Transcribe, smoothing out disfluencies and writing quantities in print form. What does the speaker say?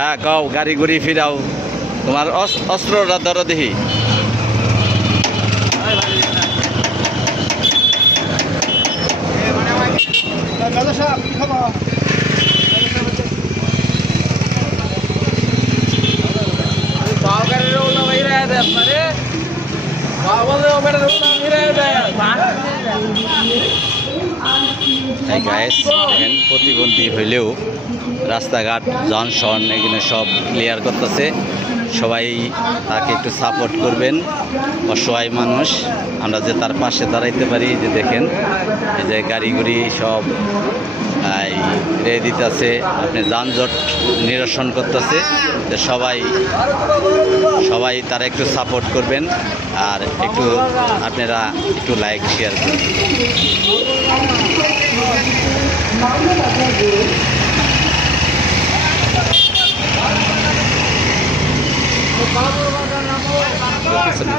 হ্যাঁ কও গাড়ি ঘুরি ফিরাও তোমার অস্ত্রটা ধরো দেখি দেখেন প্রতিবন্ধী হইলেও রাস্তাঘাট জনশন এখানে সব ক্লিয়ার করতেছে সবাই তাকে একটু সাপোর্ট করবেন অসহায় মানুষ আমরা যে তার পাশে দাঁড়াইতে পারি যে দেখেন এই যে গাড়িগুড়ি সব রে দিতেছে আপনি যানজট নিরসন করতেছে যে সবাই তারা একটু সাপোর্ট করবেন আর একটু আপনারা একটু লাইক শেয়ার করবেন কিছু